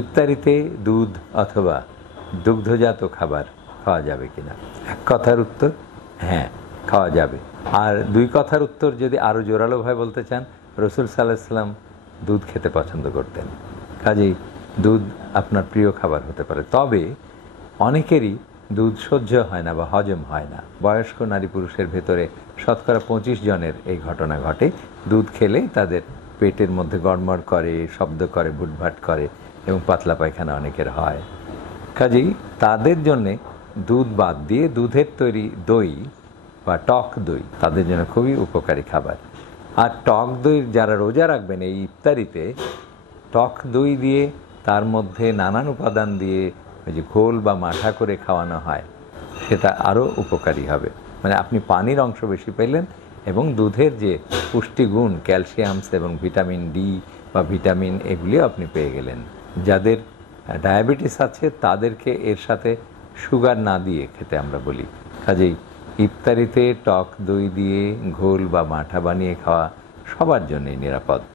ইফতারিতে দুধ অথবা দুগ্ধজাত খাবার খাওয়া যাবে কিনা? এক কথার উত্তর হ্যাঁ, খাওয়া যাবে। আর দুই কথার উত্তর যদি আরও জোরালোভাবে বলতে চান, রসুল সাল্লাল্লাহু আলাইহি সাল্লাম দুধ খেতে পছন্দ করতেন। কাজেই দুধ আপনার প্রিয় খাবার হতে পারে। তবে অনেকেরই দুধ সহ্য হয় না বা হজম হয় না। বয়স্ক নারী পুরুষের ভেতরে শতকরা 25 জনের এই ঘটনা ঘটে। দুধ খেলে তাদের পেটের মধ্যে গড়মড় করে, শব্দ করে, ভুটভাট করে এবং পাতলা পায়খানা অনেকের হয়। কাজেই তাদের জন্যে দুধ বাদ দিয়ে দুধের তৈরি দই বা টক দই তাদের জন্য খুবই উপকারী খাবার। আর টক দই যারা রোজা রাখবেন এই ইফতারিতে টক দই দিয়ে তার মধ্যে নানান উপাদান দিয়ে ওই যে ঘোল বা মাঠা করে খাওয়ানো হয়, সেটা আরও উপকারী হবে। মানে আপনি পানির অংশ বেশি পেলেন এবং দুধের যে পুষ্টিগুণ ক্যালসিয়ামস এবং ভিটামিন ডি বা ভিটামিন এগুলিও আপনি পেয়ে গেলেন। যাদের ডায়াবেটিস আছে তাদেরকে এর সাথে সুগার না দিয়ে খেতে আমরা বলি। কাজেই ইফতারিতে টক দই দিয়ে ঘোল বা মাঠা বানিয়ে খাওয়া সবার জন্যই নিরাপদ।